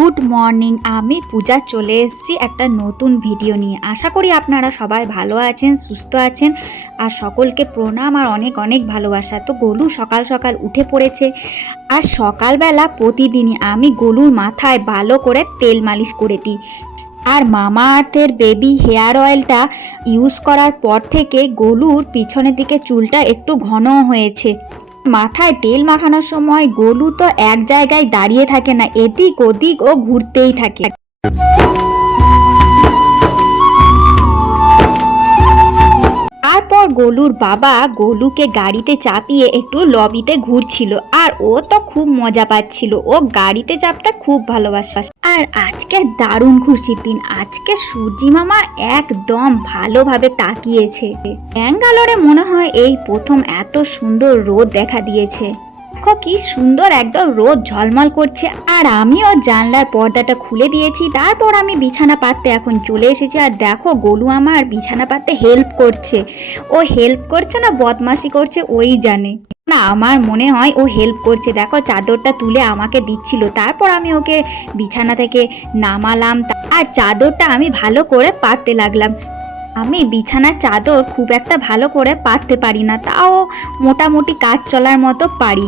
Good morning, আমি পূজা চলে এসেছি একটা নতুন ভিডিও নিয়ে। আশা করি আপনারা সবাই ভালো আছেন, সুস্থ আছেন, আর সকলকে প্রণাম আর অনেক অনেক ভালোবাসা। তো গোলু সকাল সকাল উঠে পড়েছে, আর সকালবেলা প্রতিদিনই আমি গোলুর মাথায় ভালো করে তেল মালিশ করে দিই। আর মামা আর্থের বেবি হেয়ার অয়েলটা ইউজ করার পর থেকে গলুর পিছনের দিকে চুলটা একটু ঘন হয়েছে। মাথায় তেল মাখানোর সময় গোলু তো এক জায়গায় দাঁড়িয়ে থাকে না, এদিক ওদিক ও ঘুরতেই থাকে। তারপর গোলুর বাবা গোলুকে গাড়িতে চাপিয়ে একটু লবিতে ঘুরছিল আর ও তো খুব মজা পাচ্ছিল। ও গাড়িতে চাপতে খুব ভালোবাসা। আর আজকে দারুণ খুশির দিন। আজকে সূর্যি মামা একদম ভালোভাবে তাকিয়েছে। ব্যাঙ্গালোরে মনে হয় এই প্রথম এত সুন্দর রোদ দেখা দিয়েছে। দেখো কি সুন্দর একদম রোদ ঝলমল করছে। আর আমিও জানলার পর্দাটা খুলে দিয়েছি, তারপর আমি বিছানা পাততে এখন চলে এসেছি। আর দেখো গোলু আমার বিছানা পাততে হেল্প করছে। ও হেল্প করছে না, বদমাশি করছে, ওই জানে। না, আমার মনে হয় ও হেল্প করছে। দেখো চাদরটা তুলে আমাকে দিচ্ছিল, তারপর আমি ওকে বিছানা থেকে নামালাম। আর চাদরটা আমি ভালো করে পাততে লাগলাম। আমি বিছানার চাদর খুব একটা ভালো করে পাততে পারি না, তাও মোটামুটি কাজ চলার মতো পারি।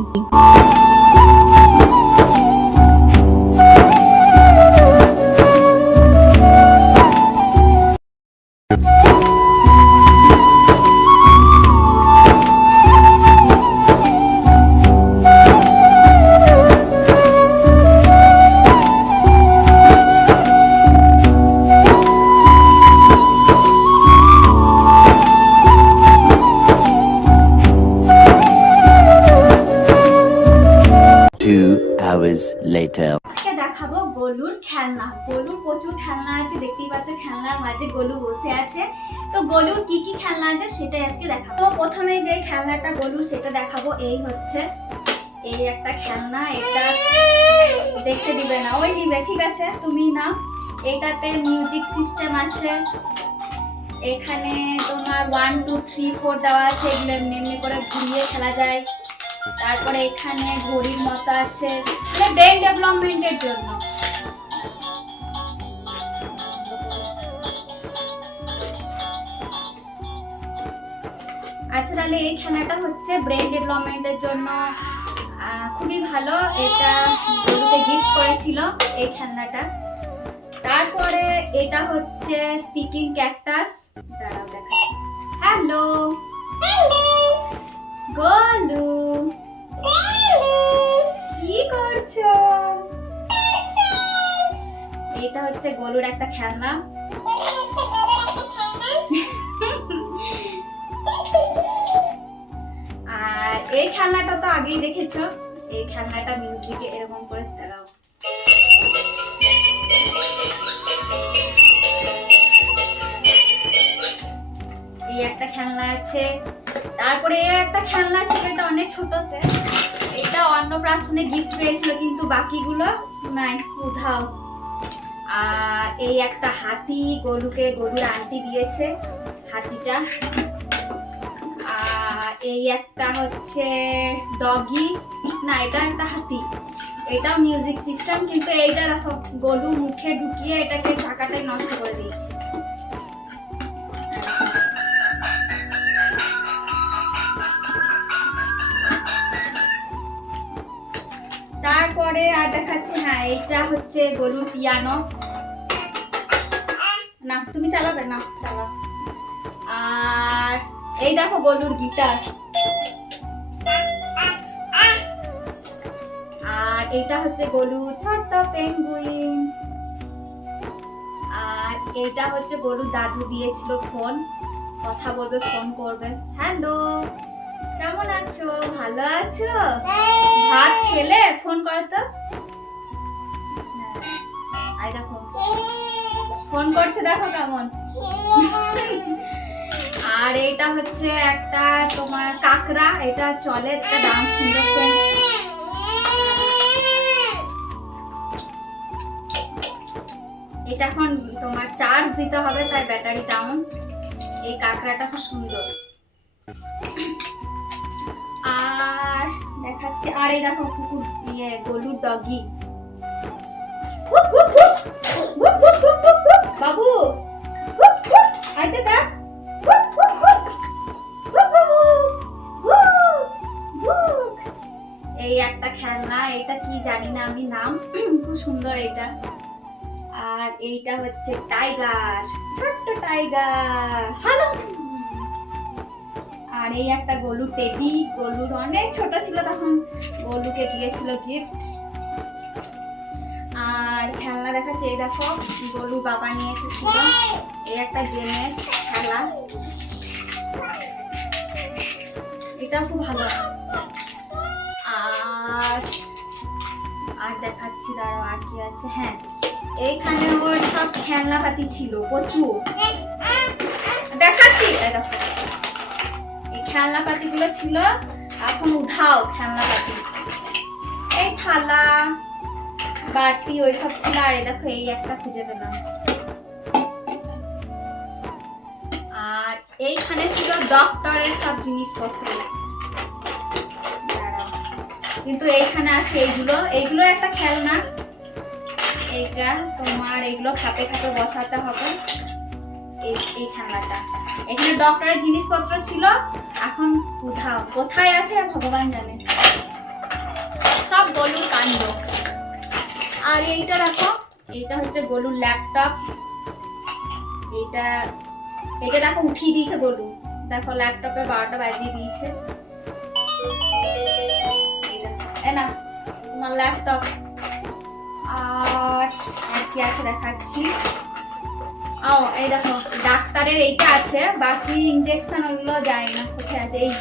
Hours later. আজকে দেখাবো গলুর খেলনা। গলুর প্রচুর খেলনা আছে, দেখতেই পাচ্ছ খেলনার মাঝে গলু বসে আছে। তো গলুর কি কি খেলনা আছে সেটাই আজকে দেখাবো। তো প্রথমে যে খেলনাটা গলুর, সেটা দেখাবো। এই হচ্ছে, এই একটা খেলনা, এটা দেখতে দিবে না, ওই দিবে, ঠিক আছে, তুমি না এটাতে মিউজিক সিস্টেম আছে। এখানে তোমার ওয়ান টু থ্রি ফোর দেওয়া আছে, এগুলো এমনি এমনি করে ঘুরিয়ে খেলা যায়। তারপরে এখানে ঘড়ির মতো আছে। মানে ব্রেন ডেভেলপমেন্টের জন্য। আচ্ছা তাহলে এই খেলাটা হচ্ছে ব্রেন ডেভেলপমেন্টের জন্য খুবই ভালো। এটা গরুকে গিফট করেছিল এই খেলনাটা। তারপরে এটা হচ্ছে স্পিকিং ক্যাকটাস দাঁড়াও দেখা হ্যালো এটা হচ্ছে গলুর একটা খেলনা। আর এই খেলনাটা তো আগেই দেখেছ, এই খেলনাটা মিউজিকে এরকম করে দাঁড়াও এই একটা খেলনা আছে। তারপরে এই একটা খেলনা ছিল, এটা অনেক ছোটতে। এটা অন্নপ্রাশনে গিফট পেয়েছিল, কিন্তু বাকিগুলো নাই উধাও আর এই একটা হাতি গরুকে গরুর আন্টি দিয়েছে, হাতিটা। আর এই একটা হচ্ছে ডগি না, এটা একটা হাতি। এটাও মিউজিক সিস্টেম কিন্তু এইটা দেখো গরু মুখে ঢুকিয়ে এটাকে ঢাকাটাই নষ্ট করে দিয়েছে। তারপরে আর দেখাচ্ছে হ্যাঁ এইটা হচ্ছে গরুর পিয়ানো। না, তুমি চালাবে? না, চালাও। আর এই দেখো গলুর গিটার। আর এটা হচ্ছে গলুর ছোট্ট পেঙ্গুইন। আর এইটা হচ্ছে গরুর দাদু দিয়েছিল ফোন। কথা বলবে, ফোন করবে। হ্যালো! কেমন আছো? ভালো আছো? ভাত খেলে? ফোন করো তো। আই দেখো। ফোন করছে দেখো কেমন। আর এইটা হচ্ছে একটা তোমার কাকড়া। এটা চলে একটা দাম সুন্দর। এটা এখন তোমার চার্জ দিতে হবে তাই ব্যাটারি ডাউন এই কাঁকড়াটা খুব সুন্দর। আর দেখাচ্ছি, আর দেখো কুকুর ইয়ে গলুর ডগি বাবু! আইতে দেখ এই একটা খেলনা, এটা কি জানি না আমি নাম, খুব সুন্দর এটা। আর এইটা হচ্ছে টাইগার ছোট্ট টাইগার হ্যালো আর এই একটা গলু টেডি, গলুর অনেক ছোট ছিল তখন। গলুকে দিয়েছিল গিফট আর খেলনা দেখাচ্ছে, এই দেখো, গলু বাবা নিয়ে এসেছিল। এই একটা গেমের খেলা। এটাও খুব ভালো। আর আর দেখাচ্ছি, দাঁড়াও, আর কি আছে? হ্যাঁ এইখানে ওর সব খেলনাপাতি ছিল প্রচুর দেখাচ্ছি দেখো। এই খেলনাপাতিগুলো ছিল, এখন উধাও খেলনা পাতি। এই থালা, বাটি ওই সব ছিল, আর দেখো এই একটা খুঁজে পেলাম। আর এইখানে ছিল ডক্টরের সব জিনিসপত্র। কিন্তু এইখানে আছে এইগুলো। এইগুলো একটা খেলনা। এইটা তোমার এগুলো খাপে খাপে বসাতে হবে। এই খেলনাটা। এখানে ডক্টরের জিনিসপত্র ছিল। এখন কোথাও, কোথায় আছে ভগবান জানে। সব গলুর কাণ্ড। আর এইটা দেখো, এইটা হচ্ছে গলুর ল্যাপটপ এইটা এটা দেখো উঠিয়ে দিয়েছে গলু। দেখো ল্যাপটপে বারোটা বাজিয়ে দিয়েছে। না তোমার ল্যাপটপ আর কি আছে দেখাচ্ছি? ও, এই দেখো, ডাক্তারের এইটা আছে, বাকি ইনজেকশন ওইগুলো যায় না, কোথায় আছে, এই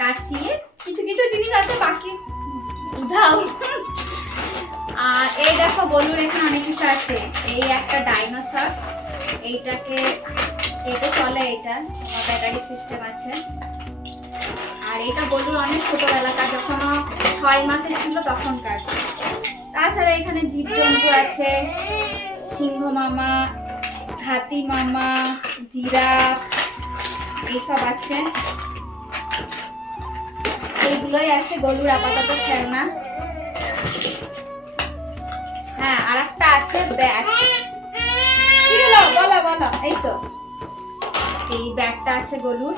কাচি কিছু কিছু জিনিস আছে, বাকি উধাও আর এই দেখো, বলুন এখানে অনেক কিছু আছে, এই একটা ডাইনোসর এইটাকে এটা চলে এটা ব্যাটারি সিস্টেম আছে। আর এটা বলুন অনেক ছোটবেলাকার যখন ছয় মাসের ছিল তখনকার। তাছাড়া এখানে জীবজন্তু আছে, সিংহ মামা হাতি মামা জিরাফ এইসব আছে। এইগুলোই আছে গলুর আপাতত খেলনা। হ্যাঁ আর একটা আছে ব্যাগ বলো বলো। এই তো। এই ব্যাগটা আছে গলুর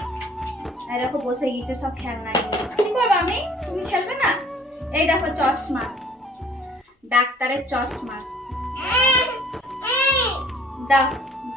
এই দেখো, বসে গিয়েছে সব খেলনা কি করব আমি? তুমি খেলবে না? এই দেখো, চশমা। ডাক্তারের চশমা। দাও।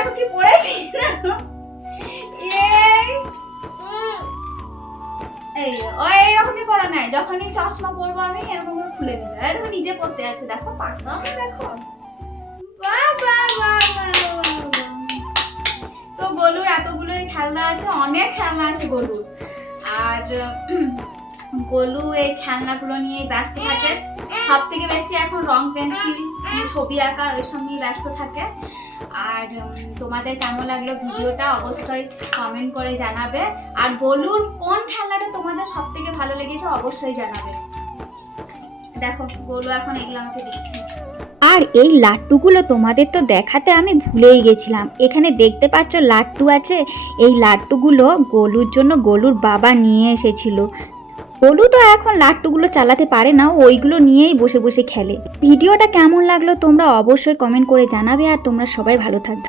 দেখো কি পড়েছি? এই এইরকমই করা নাই যখনই চশমা পরবো আমি, এরকম করে খুলে এই দেখো, নিজে পড়তে আছে দেখো, পাকা দেখো। তো গলুর এতগুলোই খেলনা আছে, অনেক খেলনা আছে গলুর। আর গলু এই খেলনাগুলো নিয়ে ব্যস্ত থাকে। সব থেকে বেশি এখন রং পেন্সিল, ছবি আঁকার ওইসব নিয়ে ব্যস্ত থাকে। আর তোমাদের কেমন লাগল ভিডিওটা অবশ্যই কমেন্ট করে জানাবে। আর গোলুর কোন খেলনাটা তোমাদের সব থেকে ভালো লেগেছে অবশ্যই জানাবে। দেখো, গোলু এখন এগুলো আমাকে দিচ্ছে। আর এই লাড্ডুগুলো তোমাদের তো দেখাতে আমি ভুলেই গেছিলাম। এখানে দেখতে পাচ্ছ লাড্ডু আছে। এই লাড্ডুগুলো গোলুর জন্য গোলুর বাবা নিয়ে এসেছিল। গোলু তো এখন লাট্টুগুলো চালাতে পারে না, ওইগুলো নিয়েই বসে বসে খেলে। ভিডিওটা কেমন লাগল তোমরা অবশ্যই কমেন্ট করে জানাবে, আর তোমরা সবাই ভালো থাকবে।